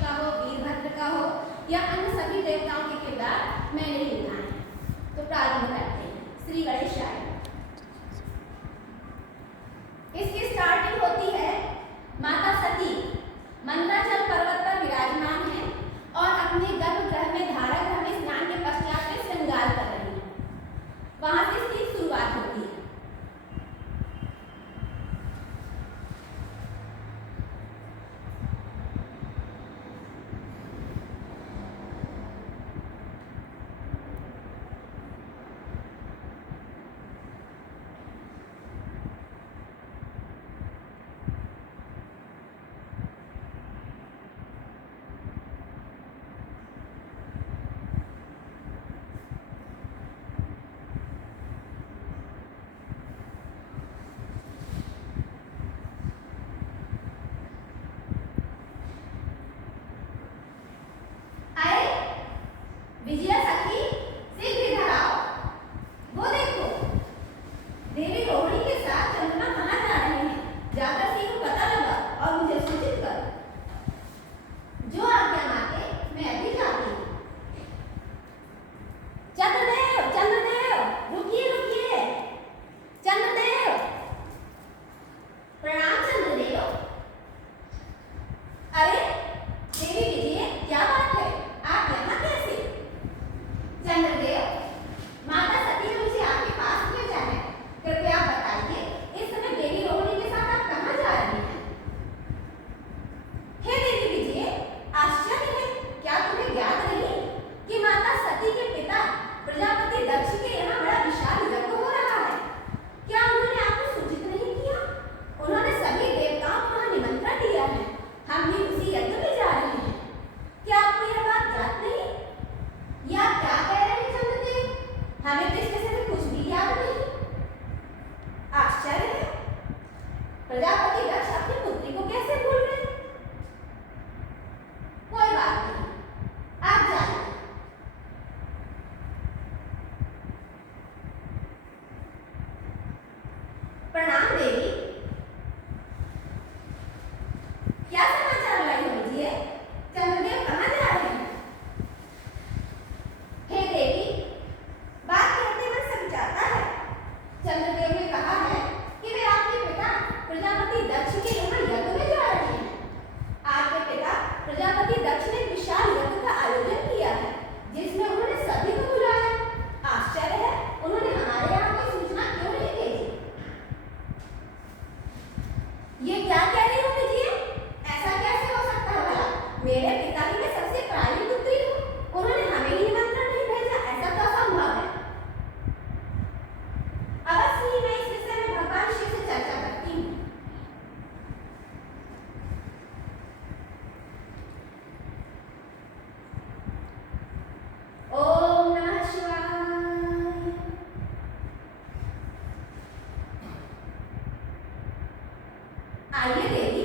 का हो, वीरभद्र का हो या अन्य सभी देवताओं के किरदार मैंने ही निभाए हैं। तो प्रारंभ करते हैं श्री गणेशाय। इसकी स्टार्टिंग होती है माता सती मंदराचल पर्वत पर विराजमान है और अपने गर्भगृह में धारा गृह में स्नान के पश्चात में श्रृंगार कर रही है। वहां से इसकी शुरुआत होती है। विजया सखी शीघ्र इधर आओ। वो देखो देवी रोहिणी के साथ चंद्रमा कहाँ जा रहे हैं। जाकर शीघ्र पता लगा और मुझे सूचित कर। जो आज्ञा मांगे मैं अभी जाती हूँ। चंद्रदेव चंद्रदेव रुकिए रुकिए। चंद्रदेव प्रणाम चंद्रदेव। अरे देवी विजय क्या बात है, आप यहाँ कैसे। चंद्रदेव माता सती ने मुझे आपके पास भेजा है। कृपया आप बताइए इस समय देवी रोहिणी के साथ आप कहाँ जा रहे हैं। हे देवी विजय आश्चर्य है, क्या तुम्हें ज्ञात नहीं कि माता सती के पिता प्रजापति दक्ष के यहाँ बड़ा विशाल यज्ञ हो रहा है। क्या उन्होंने आपको सूचित नहीं किया। उन्होंने सभी देवताओं को वहाँ निमंत्रण दिया है। हम भी उसी यज्ञ में जा रहे हैं। क्या आपको यह बात ज्ञात नहीं। या क्या कह रहे हैं चंद्रदेव, हमें तो इसमें से कुछ भी याद नहीं। आश्चर्य है, प्रजापति दक्ष अपनी पुत्री को कैसे भूल गए। कोई बात नहीं, आप जाइए। प्रणाम देवी। क्या समाचार लाई हो विजय। चंद्रदेव कहाँ जा रहे हैं। हे देवी बात कहते मन सब जाता है। चंद्रदेव ने कहा है कि वे आपके पिता प्रजापति दक्ष के यहाँ यज्ञ में जा रहे हैं। आपके पिता प्रजापति दक्ष ने विशाल यज्ञ का आयोजन किया है जिसमें उन्होंने सभी को बुलाया। आश्चर्य है, उन्होंने हमारे यहाँ कोई सूचना क्यों नहीं भेजी। ये क्या कह रही हो विजय, ऐसा कैसे हो सकता है भला। मेरे पिता की मैं सबसे प्यारी पुत्री हूँ, उन्होंने हमें ही निमंत्रण नहीं भेजा, ऐसा तो असंभव है। अवश्य ही मैं इस विषय में भगवान शिव से चर्चा करती हूँ। ओम नमः शिवाय। आइए देवी